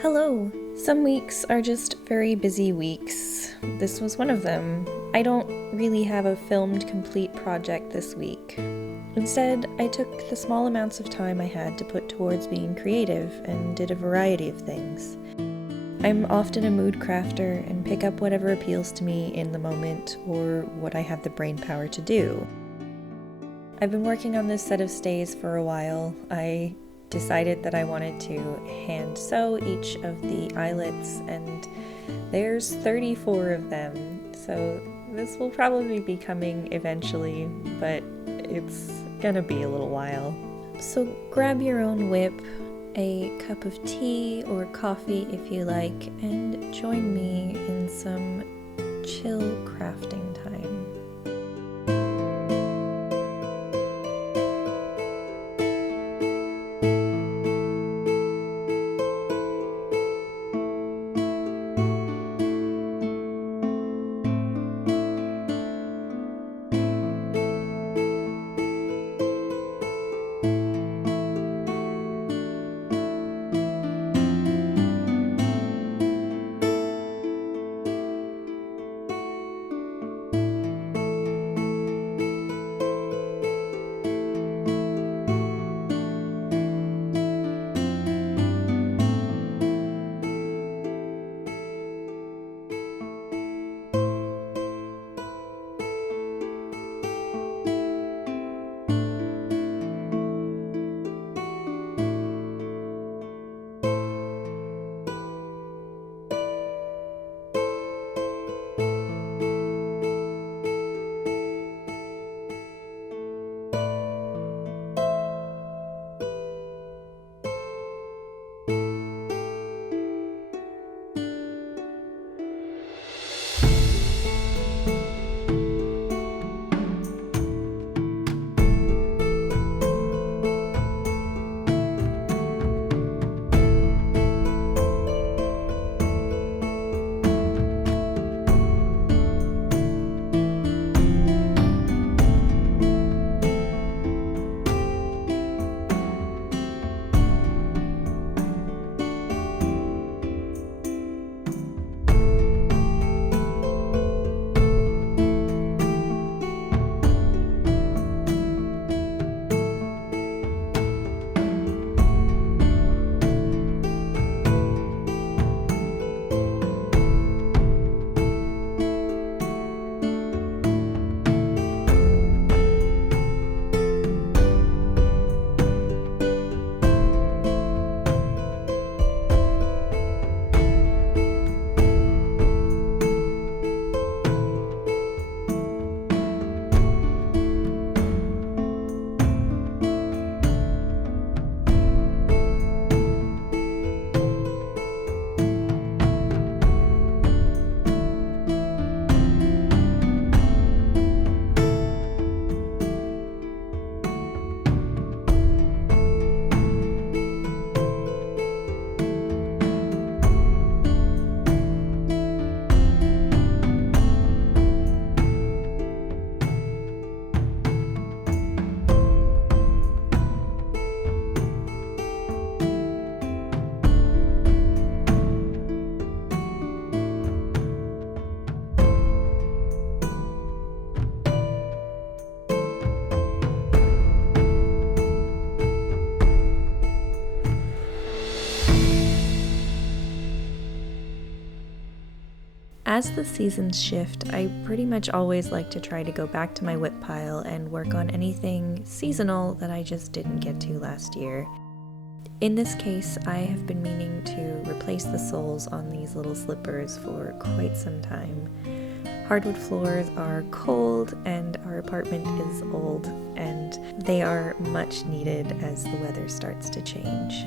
Hello! Some weeks are just very busy weeks. This was one of them. I don't really have a filmed complete project this week. Instead, I took the small amounts of time I had to put towards being creative and did a variety of things. I'm often a mood crafter and pick up whatever appeals to me in the moment or what I have the brain power to do. I've been working on this set of stays for a while. I decided that I wanted to hand sew each of the eyelets, and there's 34 of them, so this will probably be coming eventually, but it's gonna be a little while. So grab your own whip, a cup of tea or coffee if you like, and join me in some chill crafting time. As the seasons shift, I pretty much always like to try to go back to my whip pile and work on anything seasonal that I just didn't get to last year. In this case, I have been meaning to replace the soles on these little slippers for quite some time. Hardwood floors are cold and our apartment is old, and they are much needed as the weather starts to change.